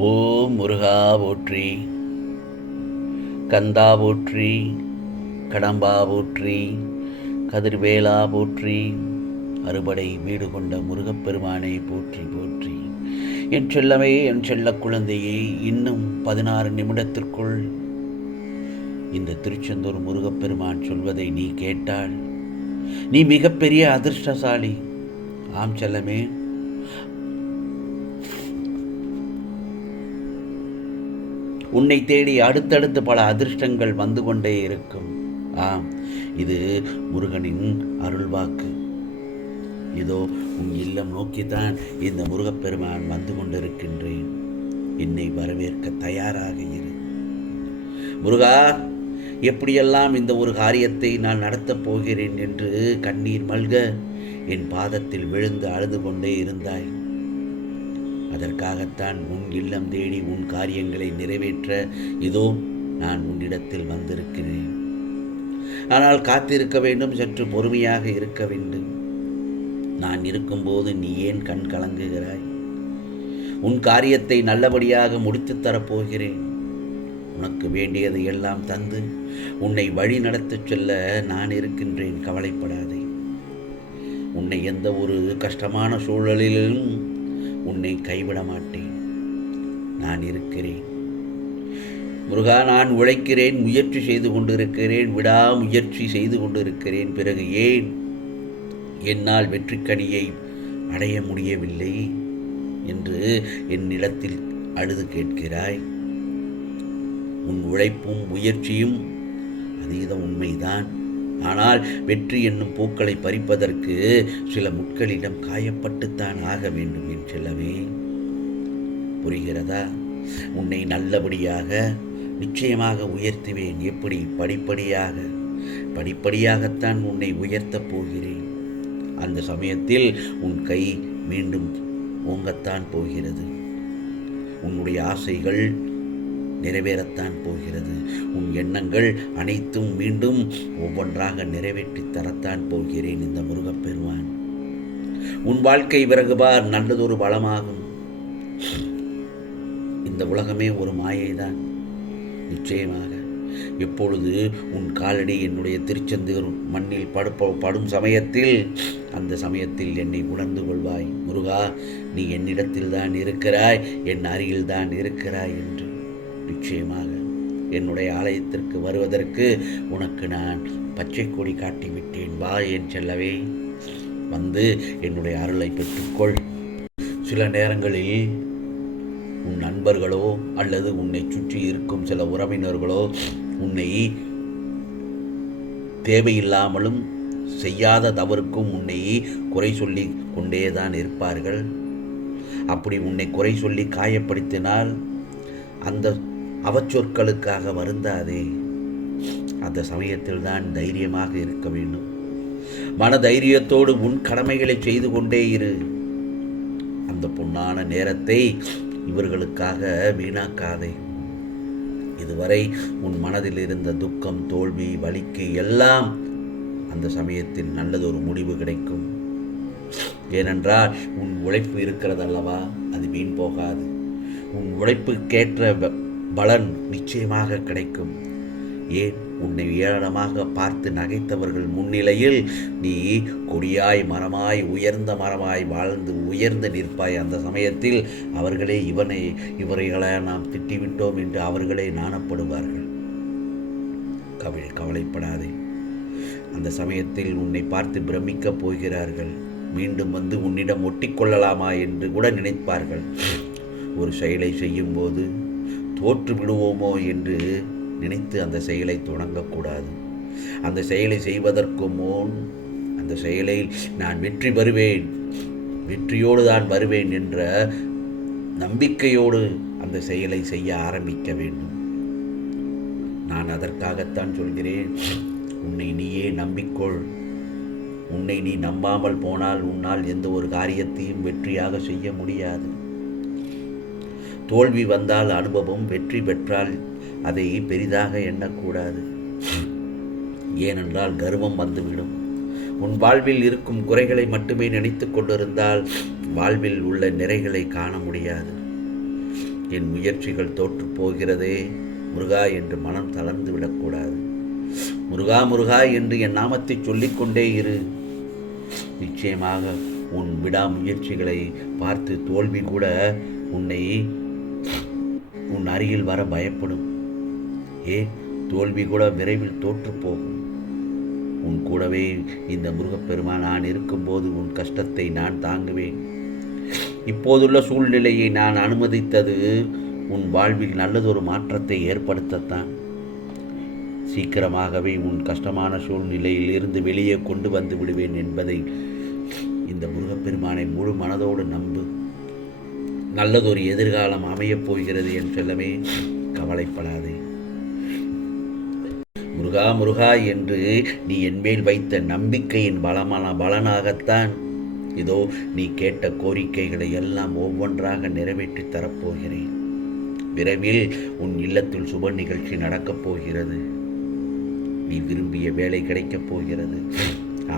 ஓம் முருகா போற்றி, கந்தா போற்றி, கடம்பா போற்றி, கதிர்வேலா போற்றி, அறுபடை வீடு கொண்ட முருகப்பெருமானை போற்றி போற்றி. என் செல்லமே, என் செல்ல குழந்தையே, இன்னும் 16 நிமிடத்திற்குள் இந்த திருச்செந்தூர் முருகப்பெருமான் சொல்வதை நீ கேட்டால் நீ மிகப்பெரிய அதிர்ஷ்டசாலி. ஆம் செல்லமே, உன்னை தேடி அடுத்தடுத்து பல அதிர்ஷ்டங்கள் வந்து கொண்டே இருக்கும். ஆம், இது முருகனின் அருள்வாக்கு. இதோ உன் இல்லம் நோக்கித்தான் இந்த முருகப்பெருமான் வந்து கொண்டிருக்கின்றேன். என்னை வரவேற்க தயாராக இரு. முருகா, எப்படியெல்லாம் இந்த ஒரு காரியத்தை நான் நடத்தப் போகிறேன் என்று கண்ணீர் மல்க என் பாதத்தில் விழுந்து அழுது கொண்டே இருந்தாய். அதற்காகத்தான் உன் இல்லம் தேடி உன் காரியங்களை நிறைவேற்ற இதோ நான் உன்னிடத்தில் வந்திருக்கிறேன். ஆனால் காத்திருக்க வேண்டும், சற்று பொறுமையாக இருக்க வேண்டும். நான் இருக்கும்போது நீ ஏன் கண் கலங்குகிறாய்? உன் காரியத்தை நல்லபடியாக முடித்துத் தரப்போகிறேன். உனக்கு வேண்டியதை எல்லாம் தந்து உன்னை வழி நடத்தச் செல்ல நான் இருக்கின்றேன். கவலைப்படாதே. உன்னை எந்த ஒரு கஷ்டமான சூழலிலும் உன்னை கைவிட மாட்டேன். நான் இருக்கிறேன். முருகா, நான் உழைக்கிறேன், முயற்சி செய்து கொண்டிருக்கிறேன், விடாமுயற்சி செய்து கொண்டிருக்கிறேன். பிறகு ஏன் என்னால் வெற்றிக்கனியை அடைய முடியவில்லை என்று என்னிடத்தில் அழுது கேட்கிறாய். உன் உழைப்பும் முயற்சியும் அதீத உண்மைதான். ஆனால் வெற்றி என்னும் பூக்களை பறிப்பதற்கு சில முட்களிடம் காயப்பட்டுத்தான் ஆக வேண்டும் என் செல்லவே. புரிகிறதா? உன்னை நல்லபடியாக நிச்சயமாக உயர்த்துவேன். எப்படி? படிப்படியாகத்தான் உன்னை உயர்த்தப் போகிறேன். அந்த சமயத்தில் உன் கை மீண்டும் ஓங்கத்தான் போகிறது. உன்னுடைய ஆசைகள் நிறைவேறத்தான் போகிறது. உன் எண்ணங்கள் அனைத்தும் மீண்டும் ஒவ்வொன்றாக நிறைவேற்றி தரத்தான் போகிறேன் இந்த முருகப்பெருமான். உன் வாழ்க்கை பிறகுபார் நல்லதொரு வளமாகும். இந்த உலகமே ஒரு மாயைதான். நிச்சயமாக எப்பொழுது உன் காலடி என்னுடைய திருச்செந்தூர் மண்ணில் படும் சமயத்தில், அந்த சமயத்தில் என்னை உணர்ந்து கொள்வாய். முருகா, நீ என்னிடத்தில் தான் இருக்கிறாய், என் அருகில் தான் இருக்கிறாய் என்று. நிச்சயமாக என்னுடைய ஆலயத்திற்கு வருவதற்கு உனக்கு நான் பச்சை கொடி காட்டிவிட்டேன். வா என் செல்லவே, வந்து என்னுடைய அருளை பெற்றுக்கொள். சில நேரங்களில் உன் நண்பர்களோ அல்லது உன்னை சுற்றி இருக்கும் சில உறவினர்களோ உன்னை தேவையில்லாமலும் செய்யாத தவறுக்கும் உன்னை குறை சொல்லி கொண்டேதான் இருப்பார்கள். அப்படி உன்னை குறை சொல்லி காயப்படுத்தினால் அந்த அவச்சொற்களுக்காக வருந்தாதே. அந்த சமயத்தில் தான் தைரியமாக இருக்க வேண்டும். மன தைரியத்தோடு உன் கடமைகளை செய்து கொண்டே இரு. அந்த பொன்னான நேரத்தை இவர்களுக்காக வீணாக்காதே. இதுவரை உன் மனதில் இருந்த துக்கம், தோல்வி, வலிக்கு எல்லாம் அந்த சமயத்தில் நல்லதொரு முடிவு கிடைக்கும். ஏனென்றால் உன் உழைப்பு இருக்கிறதல்லவா, அது வீண் போகாது. உன் உழைப்புக்கேற்ற பலன் நிச்சயமாக கிடைக்கும். ஏன், உன்னை ஏளனமாக பார்த்து நகைத்தவர்கள் முன்னிலையில் நீ கொடியாய் மரமாய் உயர்ந்த மரமாய் வாழ்ந்து உயர்ந்து நிற்பாய். அந்த சமயத்தில் அவர்களே இவரைகளை நாம் திட்டிவிட்டோம் என்று அவர்களே நாணப்படுவார்கள். கவலைப்படாதே. அந்த சமயத்தில் உன்னை பார்த்து பிரமிக்கப் போகிறார்கள். மீண்டும் வந்து உன்னிடம் ஒட்டிக்கொள்ளலாமா என்று கூட நினைப்பார்கள். ஒரு செயலை செய்யும் போது தோற்று விடுவோமோ என்று நினைத்து அந்த செயலை தொடங்கக்கூடாது. அந்த செயலை செய்வதற்கு முன் அந்த செயலில் நான் வெற்றி பெறுவேன், வெற்றியோடு தான் வருவேன் என்ற நம்பிக்கையோடு அந்த செயலை செய்ய ஆரம்பிக்க வேண்டும். நான் அதற்காகத்தான் சொல்கிறேன், உன்னை நீயே நம்பிக்கொள். உன்னை நீ நம்பாமல் போனால் உன்னால் எந்த ஒரு காரியத்தையும் வெற்றியாக செய்ய முடியாது. தோல்வி வந்தால் அனுபவம், வெற்றி பெற்றால் அதை பெரிதாக எண்ணக்கூடாது. ஏனென்றால் கர்வம் வந்துவிடும். உன் வாழ்வில் இருக்கும் குறைகளை மட்டுமே நினைத்து கொண்டிருந்தால் வாழ்வில் உள்ள நிறைகளை காண முடியாது. என் முயற்சிகள் தோற்று போகிறதே முருகா என்று மனம் தளர்ந்து விடக்கூடாது. முருகா முருகா என்று என் நாமத்தை சொல்லிக்கொண்டே இரு. நிச்சயமாக உன் விடாமுயற்சிகளை பார்த்து தோல்வி கூட உன் அருகில் வர பயப்படும். தோல்வி கூட விரைவில் தோற்று போகும். உன் கூடவே இந்த முருகப்பெருமான் நான் இருக்கும்போது உன் கஷ்டத்தை நான் தாங்குவேன். இப்போதுள்ள சூழ்நிலையை நான் அனுமதித்தது உன் வாழ்வில் நல்லதொரு மாற்றத்தை ஏற்படுத்தத்தான். சீக்கிரமாகவே உன் கஷ்டமான சூழ்நிலையில் இருந்து வெளியே கொண்டு வந்து விடுவேன் என்பதை இந்த முருகப்பெருமானை முழு மனதோடு நம்பு. நல்லதொரு எதிர்காலம் அமையப் போகிறது என் செல்லமே, கவலைப்படாதே. முருகா முருகா என்று நீ என்மேல் வைத்த நம்பிக்கையின் பலனாகத்தான் இதோ நீ கேட்ட கோரிக்கைகளை எல்லாம் ஒவ்வொன்றாக நிறைவேற்றி தரப்போகிறேன். விரைவில் உன் இல்லத்தில் சுப நிகழ்ச்சி நடக்கப் போகிறது. நீ விரும்பிய வேலை கிடைக்கப் போகிறது.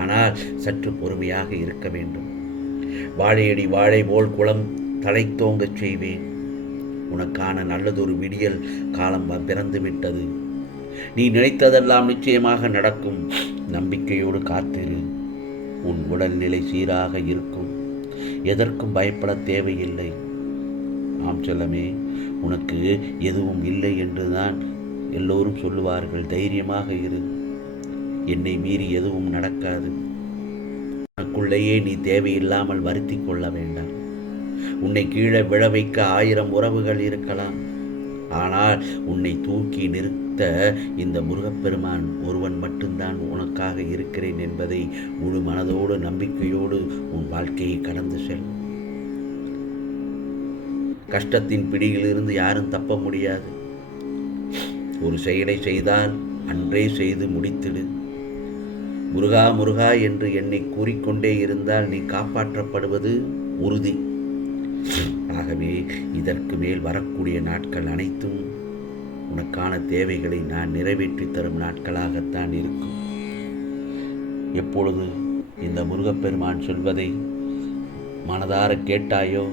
ஆனால் சற்று பொறுமையாக இருக்க வேண்டும். வாழையடி வாழை போல் குளம் தலை தோங்கச் செய்வேன். உனக்கான நல்லதொரு விடியல் காலம் பிறந்து விட்டது. நீ நினைத்ததெல்லாம் நிச்சயமாக நடக்கும். நம்பிக்கையோடு காத்திரு. உன் உடல்நிலை சீராக இருக்கும். எதற்கும் பயப்பட தேவையில்லை. ஆம் செல்லமே, உனக்கு எதுவும் இல்லை என்றுதான் எல்லோரும் சொல்லுவார்கள். தைரியமாக இரு. என்னை மீறி எதுவும் நடக்காது. உனக்குள்ளேயே நீ தேவையில்லாமல் வருத்தி கொள்ள வேண்டாம். உன்னை கீழே விழ வைக்க 1000 உறவுகள் இருக்கலாம். ஆனால் உன்னை தூக்கி நிறுத்த இந்த முருகப்பெருமான் ஒருவன் மட்டும்தான் உனக்காக இருக்கிறேன் என்பதை முழு மனதோடு நம்பிக்கையோடு உன் வாழ்க்கையை கடந்து செல். கஷ்டத்தின் பிடியிலிருந்து யாரும் தப்ப முடியாது. ஒரு செயலை செய்தால் அன்றே செய்து முடித்திடு. முருகா முருகா என்று என்னை கூறிக்கொண்டே இருந்தால் நீ காப்பாற்றப்படுவது உறுதி. ஆகவே இதற்கு மேல் வரக்கூடிய நாட்கள் அனைத்தும் உனக்கான தேவைகளை நான் நிறைவேற்றி தரும் நாட்களாகத்தான் இருக்கும். எப்பொழுது இந்த முருகப்பெருமான் சொல்வதை மனதார கேட்டாயோ,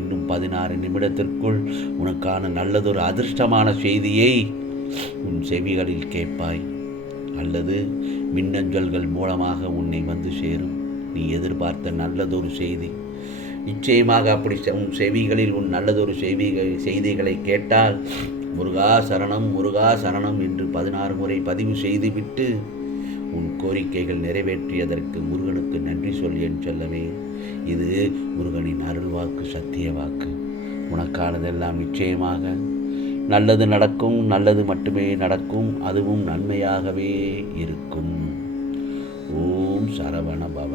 இன்னும் 16 நிமிடத்திற்குள் உனக்கான நல்லதொரு அதிர்ஷ்டமான செய்தியை உன் செவிகளில் கேட்பாய். அல்லது மின்னஞ்சல்கள் மூலமாக உன்னை வந்து சேரும். நீ எதிர்பார்த்த நல்லதொரு செய்தி நிச்சயமாக அப்படி உன் செவிகளில் உன் நல்லதொரு செய்திகளை கேட்டால் முருகா சரணம் முருகா சரணம் என்று 16 முறை பதிவு செய்துவிட்டு உன் கோரிக்கைகள் நிறைவேற்றியதற்கு முருகனுக்கு நன்றி சொல் என் செல்லவே. இது முருகனின் அருள்வாக்கு, சத்திய வாக்கு. உனக்கானதெல்லாம் நிச்சயமாக நல்லது நடக்கும். நல்லது மட்டுமே நடக்கும். அதுவும் நன்மையாகவே இருக்கும். ஓம் சரவண பவ.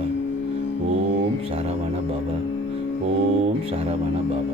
ஓம் சரவண பவ. ஓம் சரவண பவ.